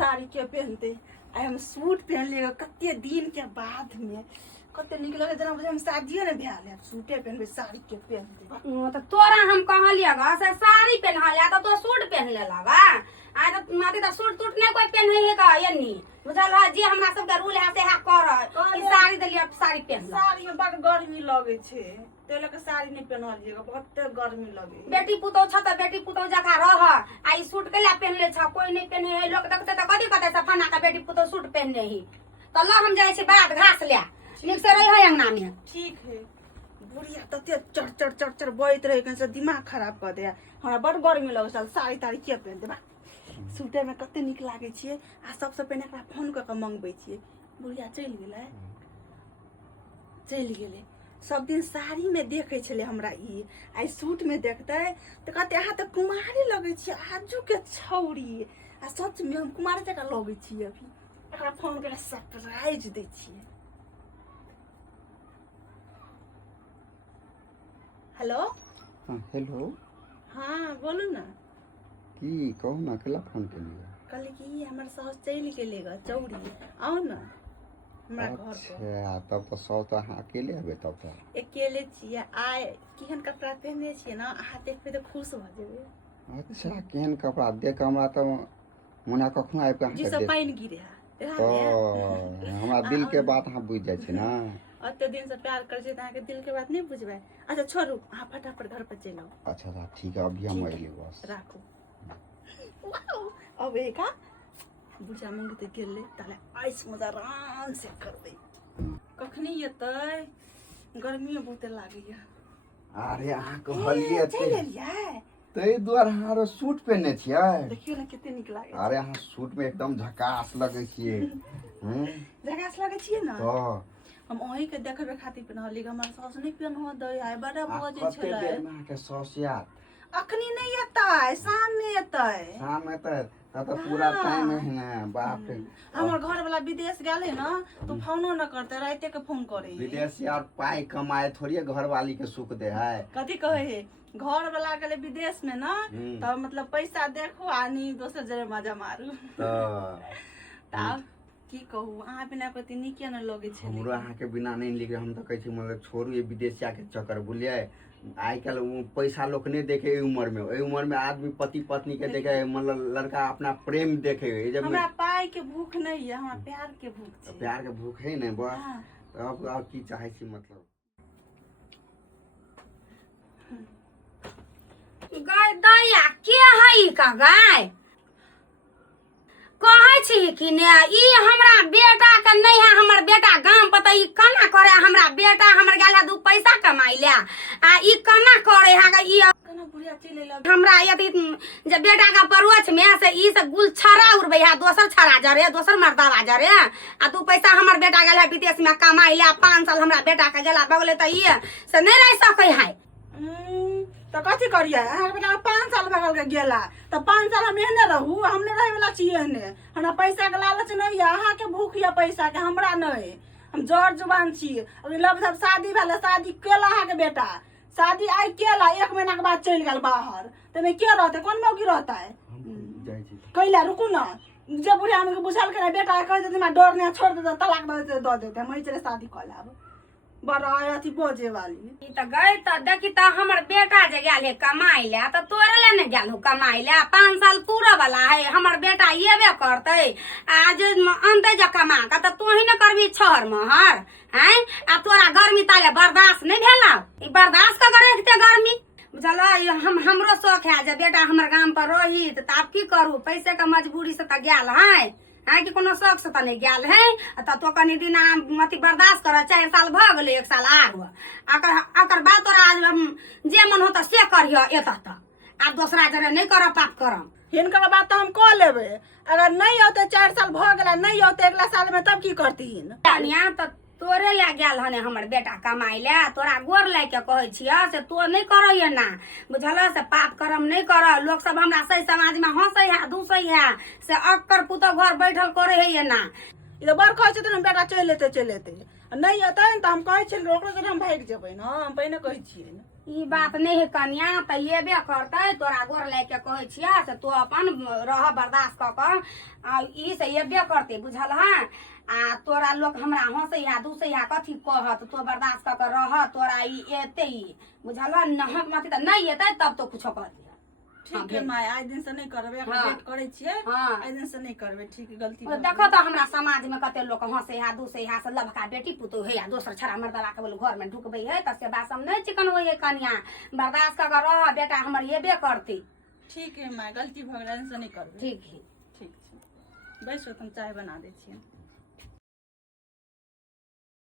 साड़ी के पहनते आई हम सूट पहन लेगा कते दिन के बाद में कते निकल जना हम शादियों ने भेल है सूटे पहनबे साड़ी के पहनते तो तोरा हम कहलिया गा से साड़ी पहना ले तो सूट पहन ले लगा आ तो माते तो सूट टूट नहीं कोई पहन है का यानी बुझल है जे हमरा सब के रूल है से है कर ई साड़ी दलिया साड़ी पहन साड़ी में बड़ गर्मी लगे छे तेले के साड़ी नहीं पहनलिएगा बहुत गर्मी लगे बेटी पुतौ छ त बेटी पुतौ जका रह आ ई सूट के ला पहन ले छ कोई नहीं पहने है लोग देखते त कथि कहते से फना का बेटी पुतौ सूट पहनने ही त ल हम जाय छी बात घास ले ठीक से रही है अंगना में ठीक है बुढ़िया तते चढ़ बैठ रहे कहीं से दिमाग खराब कर दे हमरा बड़ गर्मी लगे चल साड़ी ताड़ी के पहन देबा सूटे में कते निक लागे छिए आ सबसे पहले एकरा फोन क के मंगबै छिए बुढ़िया चल गेले सब दिन साड़ी में देखे छले हमरा ई आई सूट में देखते त कहते अहाँ त कुमारी लगे छी आजू के छौरी आ सच में हम कुमारी जका लगे छी अभी एकरा फोन के सरप्राइज दै छिए हेलो हेलो हाँ बोलू ना की कहू ना केला फोन केलिए कल की हमर सास चल गेलेगा चौड़ी आओ ना हमरा घर पर अच्छा तब तो सौ तो अहाँ अकेले हेबे तब तो अकेले छिए आय केहन कपड़ा पहनने छिए ना अहाँ देखबे तो खुश भ जेबे अच्छा केहन कपड़ा देख हमरा तो मुना कखनो आबि के जी सब पानी गिरे है तो हमरा दिल के बात अहाँ बुझ जाय छी ना अते दिन से प्यार कर छै त अहाँ के दिल के बात नहीं बुझबे अच्छा छोड़ू अहाँ फटाफट घर पर चलो अच्छा ठीक है अभी हम आइले बस राखू वाओ अब एका बुझा मंगते गेले ताले आइस मजा आराम से करबे कखनी एतै गर्मी बहुते लागैया अरे अहाँ कहलिए चल लिया तै दुआरे अहाँ सूट पहनने छियै देखियो ना कते निक लागे अरे अहाँ सूट में एकदम झकास लगे छियै झकास लगे छियै ना तो हम ओही के देखबे खातिर पहनली हमर सास नहीं पहनहो दे आइ बड़ा बजे छले कते देर में अहाँ के सास याद अखनी नहीं एतै शाम में एतै शाम में तो पूरा टाइम है ना बाप रे हमर घर वाला विदेश गेले ना तो फोनो न करते राते के फोन करे विदेश यार पाई कमाए थोड़ी घर वाली के सुख दे है कथी कहे है घर वाला गेले विदेश में ना तब मतलब पैसा देखो आनी दोसर जगह मजा मारू तब की कहू अहाँ बिना कति निके न लगे छै हमरो अहाँ के बिना नहीं लिखे हम तो कहै छी मतलब छोड़ू ये विदेशिया के चक्कर बुलिए आई कल पैसा लोग नहीं देखे उम्र में आदमी पति पत्नी के देखे मतलब लड़का अपना प्रेम देखे जब हमरा पाई के भूख नहीं है हमरा प्यार के भूख छै प्यार के भूख है नहीं बस अब की चाहे छी मतलब गाय दया के हई का गाय कहै छी कि ने ई हमरा बेटा के नहीं है हमर बेटा गाम पता ई कना करे हमरा बेटा हमर गाला दू पैसा कमाई ले आ ई कना करे है ई कना बुढ़िया चले ल हमरा यदि जे बेटा का परोछ में से ई से गुल छरा उड़बे है दोसर छरा जरे दोसर मर्दावा जरे आ दू पैसा हमर बेटा गेला विदेश में कमाई ले 5 साल हमरा बेटा के गेला बगले त ई से नहीं रह सकै है तो कथी करिए अहाँ बेटा 5 साल भगल के गेला तो 5 साल हम एहने रहू हम नहीं रहे वाला छिए एहने हमरा पैसा के लालच नहीं है अहाँ के भूख या पैसा के हमरा नहीं हम जड़ जुबान छिए अभी लब सब शादी भेल शादी केला अहाँ के बेटा शादी आई केला 1 महीना के बाद चल गेल बाहर तो में के रहते कौन मौगी रहता है कैला रुकू ना जे बुढ़िया हमके बुझल के बेटा कह देते मैं डर नहीं छोड़ देते तलाक दे देते हम चले शादी कर लेब बड़ा अथी बोझे वाली ई त गई त देखी त हमर बेटा जे गेल है कमाई ले त तोरे ले ने गेल हो कमाई ले 5 साल पूरा वाला है हमर बेटा येबे करते आज अंते जे कमा का त तू ही न करबी छहर महर हैं आ तोरा गर्मी ताले बर्दाश्त नहीं भेला ई बर्दाश्त का करे के गर्मी बुझल हमरो शौक है जे बेटा हमर गांव पर रही त आप की करू पैसे का मजबूरी से त गेल है है कि कोनो शौक से त नहीं गेल है त तो कनी दिन मति बर्दाश्त कर 4 साल भ गेले 1 साल आगु अकर बात तोरा जे मन होता से करियो एता त आप दूसरा जरे नहीं कर पाप करम हिनकर बात तो हम कह लेबे अगर नहीं होते 4 साल भ गेला नहीं होते अगला साल में तब की करतीन तानिया त तोरे ले गेल हने हमर बेटा कमाई ले तोरा गोर ले के कहै छिया से तो नहीं करैय ना बुझल से पाप करम नहीं कर लोग सब हमरा सही समाज में हंसै है दूसै है से अक्कर पुतो घर बैठल करे है ना ई तो बड़ कहै छथिन बेटा चल लेते नहीं अतै त हम कहै छी ओकरो से हम भाग जेबै ना हम पहिने कहै छियै ई बात नहीं है कन्या तो ये बे करते तोरा गोर लेके कहे छिया से तो अपन रह बर्दाश्त क कर ई से ये बे करते बुझल है आ तोरा लोग हमरा हंसैया दूसैया कथी कहत तो बर्दाश्त क कर रह तोरा ई एते ही बुझल है न मत त नहीं एते तब तो कुछ कर दिया ठीक है माय आज दिन से नहीं करबे हाँ। वेट करे छिए हाँ। आज दिन से नहीं करबे ठीक है गलती देखो तो हमरा समाज में कते लोग हंसे है दूसरे है से लभका बेटी पुतो है या दोसर छड़ा मर्दवा के बोल घर में ढुकबे है त से बात सब नहीं चिकन होई है कन्या बर्दाश्त क कर रह बेटा हमर ये बे करती ठीक है माय गलती भ गेल से नहीं करबे ठीक है ठीक छै बैसो तुम चाय बना दै छियै